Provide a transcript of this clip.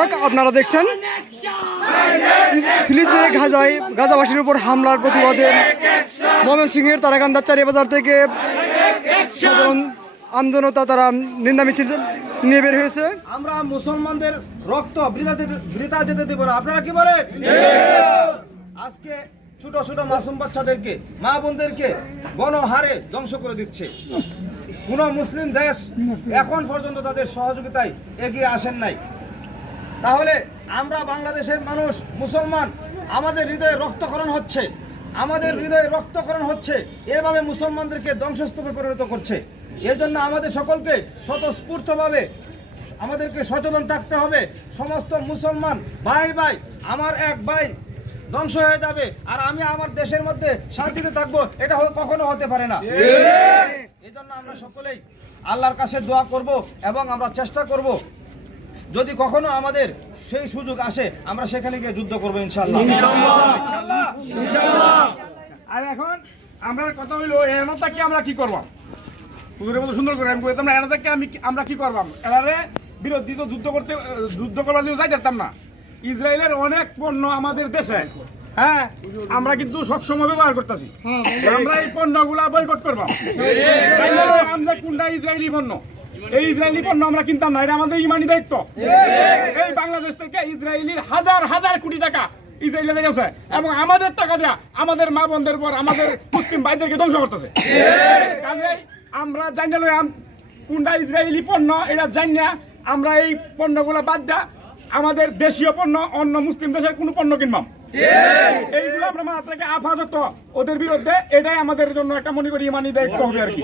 দর্শক আপনারা দেখছেন ফিলিস্তিনের গাজাবাসীর উপর হামলার প্রতিবাদে ময়মনসিংহের তারাকান্দার চারি বাজার থেকে সাধারণ আমজনতা তারা নিন্দা মিছিল নিয়ে বের হয়েছে। আমরা মুসলমানদের রক্ত বৃথা যেতে দেব না। আপনারা কি বলেন? আজকে ছোট ছোট মাসুম বাচ্চাদেরকে, মা বোনদেরকে গণহারে ধ্বংস করে দিচ্ছে। কোন মুসলিম দেশ এখন পর্যন্ত তাদের সহযোগিতায় এগিয়ে আসেন নাই। তাহলে আমরা বাংলাদেশের মানুষ মুসলমান, আমাদের হৃদয়ে রক্তক্ষরণ হচ্ছে, আমাদের হৃদয়ে রক্তক্ষরণ হচ্ছে, এভাবে মুসলমানদেরকে ধ্বংসস্তূপে পরিণত করছে। এজন্য আমাদের সকলকে স্বতঃস্ফূর্তভাবে আমাদেরকে সচেতন থাকতে হবে। সমস্ত মুসলমান ভাই ভাই, আমার এক ভাই ধ্বংস হয়ে যাবে আর আমি আমার দেশের মধ্যে শান্তিতে থাকবো, এটা কখনো হতে পারে না। এই জন্য আমরা সকলেই আল্লাহর কাছে দোয়া করব এবং আমরা চেষ্টা করব, যদি কখনো আমাদের সেই সুযোগ আসে আমরা সেখানে গিয়ে যুদ্ধ করবো ইনশাআল্লাহ। আর এখন আমরা কথা হইলো এনাটাকে আমরা কি করবাম, হুজুরের মতো সুন্দর করে আমি বলতাম না, এনাটাকে আমরা কি করবাম, এনারে বিরোধী তো যুদ্ধ করবার জন্য যাই যেতাম না। ইসরায়েলের অনেক পণ্য আমাদের দেশে, হ্যাঁ, আমরা কিন্তু সবসময় ব্যবহার করতেছি। আমরা এই পণ্যগুলা বয়কট করবো। আমরা কোনটা ইসরায়েলি পণ্য, এই ইসরায়েলি পণ্য আমরা কিনতাম না, এটা আমাদের ইমানি দায়িত্ব। এই বাংলাদেশ থেকে ইসরায়েলির হাজার হাজার কোটি টাকা ইসরায়েলে গেছে এবং আমাদের টাকা দেয়া আমাদের মা বোনদের পর আমাদের মুসলিম ভাইদেরকে ধ্বংস করতেছে। কাজেই আমরা জানি কোনটা ইসরায়েলি পণ্য, এটা জানি না, আমরা এই পণ্যগুলো বাদ দেয়া আমাদের দেশীয় পণ্য অন্য মুসলিম দেশের কোনো পণ্য কিনবাম। এইগুলো আমরা মাথা থেকে আপাতত ওদের বিরুদ্ধে, এটাই আমাদের জন্য একটা মনে করি ইমানি দায়িত্ব হবে আর কি।